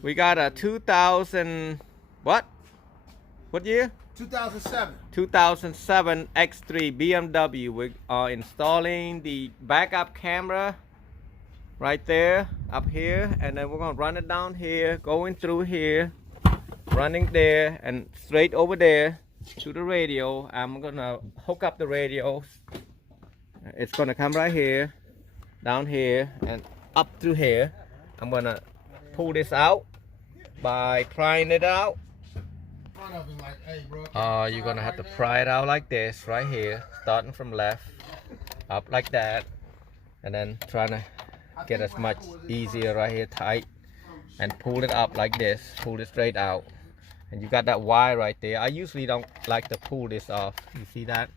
We got a 2000, what? What year? 2007. 2007 X3 BMW. We are installing the backup camera right there, up here, and then we're gonna run it down here, going through here, running there, and straight over there to the radio. I'm gonna hook up the radio. It's gonna come right here, down here, and up through here. I'm gonna pull this out by prying it out. You're gonna have to pry it out like this, right here, starting from left, up like that, and then trying to get as much easier right here, tight, and pull it up like this, pull it straight out. And you got that wire right there. I usually don't like to pull this off. You see that?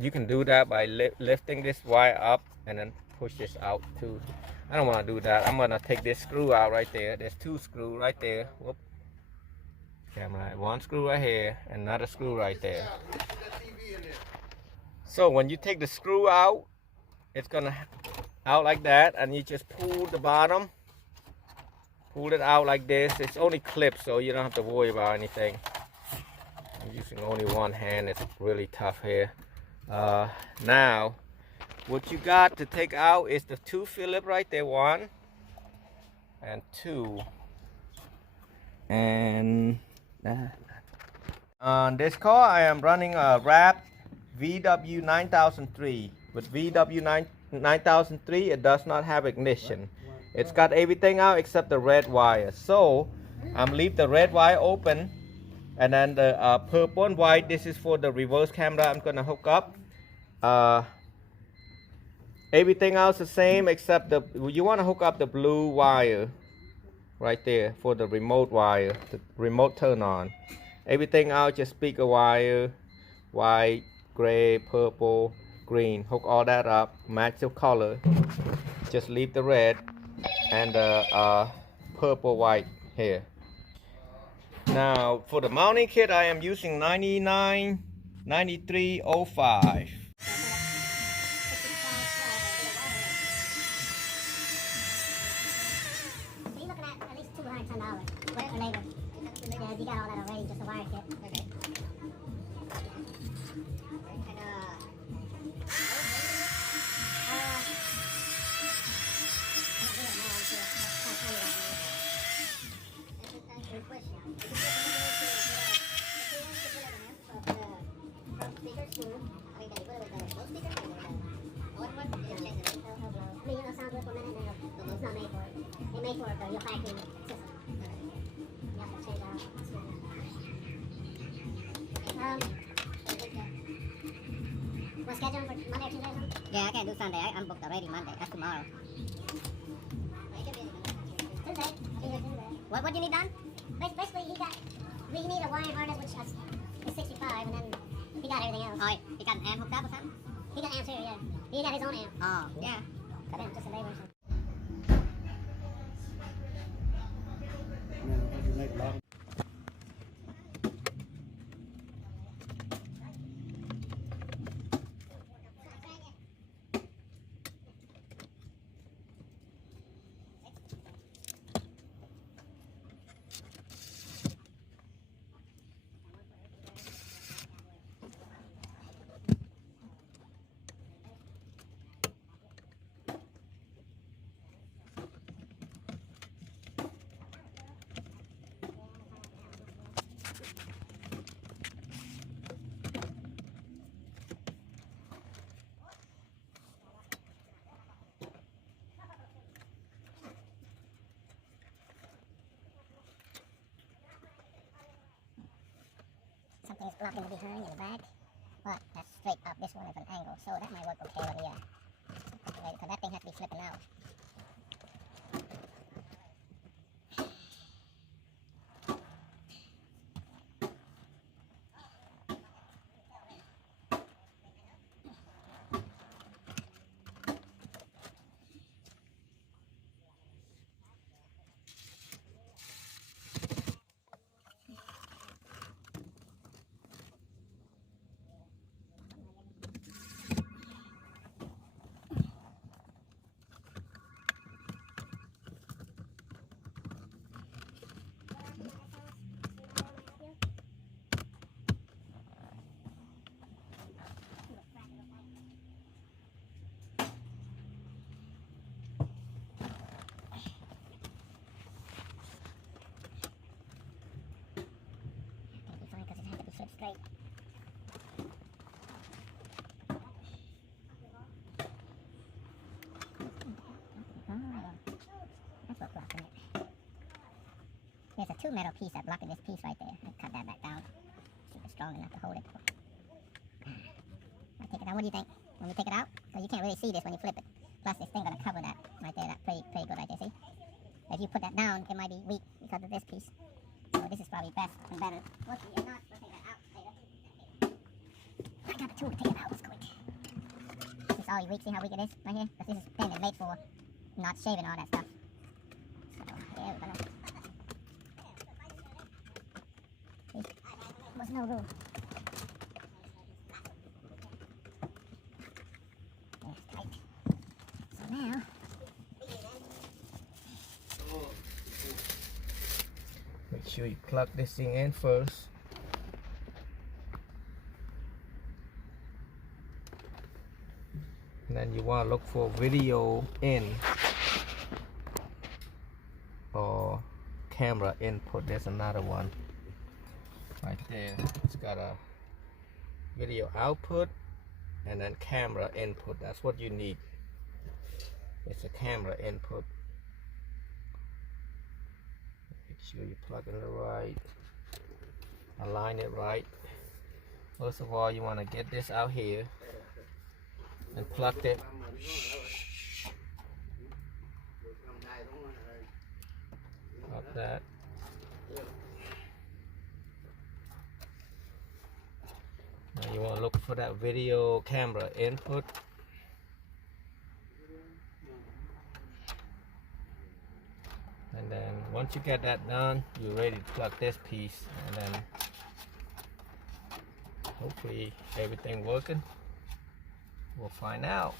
You can do that by lifting this wire up and then push this out too. I don't want to do that. I'm gonna take this screw out right there. There's two screws right there. Whoop. Camera. One screw right here, and another screw right there. So when you take the screw out, it's gonna out like that, and you just pull the bottom, pull it out like this. It's only clipped, so you don't have to worry about anything. I'm using only one hand. It's really tough here. Now what you got to take out is the two Phillip right there, one and two, and on this car I am running a wrapped VW 9003. With VW 9003, it does not have ignition. It's got everything out except the red wire. So I'm leave the red wire open, and then the purple and white, this is for the reverse camera I'm gonna hook up. Everything else the same except you want to hook up the blue wire right there for the remote wire, the remote turn on. Everything else just speaker wire, white, gray, purple, green. Hook all that up, match the color. Just leave the red and the purple white here. Now for the mounting kit, I am using 9305. You got all that already, just a wire kit. Okay. We're scheduling for Monday or Tuesday or something? Yeah, I can't do Sunday. I'm booked already Monday. That's tomorrow. Tuesday. What do you need done? Basically, we need a wiring harness, which is 65, and then he got everything else. Oh, he got an amp hooked up or something? He got amps here, yeah. He got his own amp. Oh, yeah. Got him, just a labor or something. Something is blocking the behind and the back, but that's straight up. This one is an angle, so that might work okay when we because that thing has to be flipping out. two metal pieces that blocking this piece right there. I'll cut that back down. See if it's strong enough to hold it. I'll take it out. What do you think? When we take it out? Because you can't really see this when you flip it. Plus this thing gonna cover that right there. That's pretty good right there, see? If you put that down, it might be weak because of this piece. So this is probably best and better. We'll see. If not, we'll take that out later. I got the tool to take it out. It's quick. This is all weak. See how weak it is right here? Because this is thin and made for not shaving all that stuff. So yeah, we're gonna. See? There's no room. It's tight. So now. Make sure you plug this thing in first. And then you want to look for video in or camera input. There's another one right there. It's got a video output and then camera input. That's what you need. It's a camera input. Make sure you plug in the right, align it right. First of all, you want to get this out here and plug it. Plug that. Now you want to look for that video camera input. And then once you get that done, you're ready to plug this piece, and then hopefully everything working. We'll find out.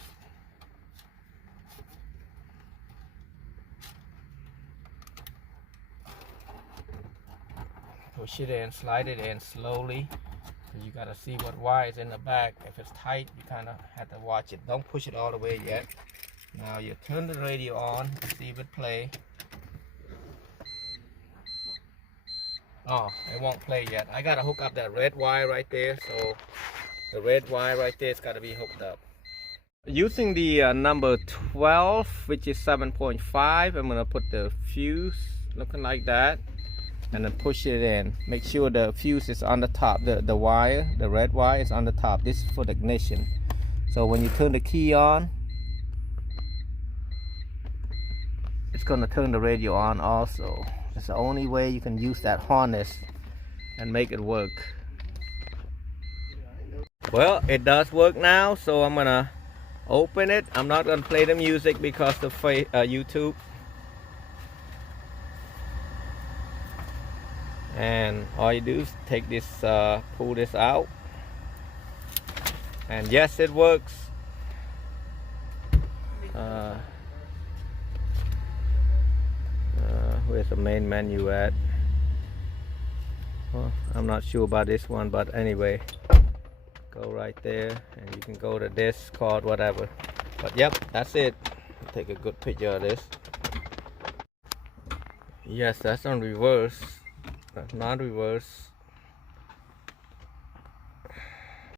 Push it in, slide it in slowly. You gotta see what wire is in the back. If it's tight, you kind of have to watch it. Don't push it all the way yet. Now you turn the radio on, see if it play. Oh, it won't play yet. I gotta hook up that red wire right there. So the red wire right there has got to be hooked up. Using the number 12, which is 7.5, I'm gonna put the fuse looking like that, and then push it in. Make sure the fuse is on the top. The wire, the red wire, is on the top. This is for the ignition. So when you turn the key on, it's gonna turn the radio on also. It's the only way you can use that harness and make it work. Well, it does work now, so I'm gonna open it. I'm not gonna play the music because of YouTube. And all you do is take this, pull this out, and yes, it works. Where's the main menu at? Well, I'm not sure about this one, but anyway, go right there, and you can go to Discord, whatever. But yep, that's it. I'll take a good picture of this. Yes, that's on reverse. That's not reverse.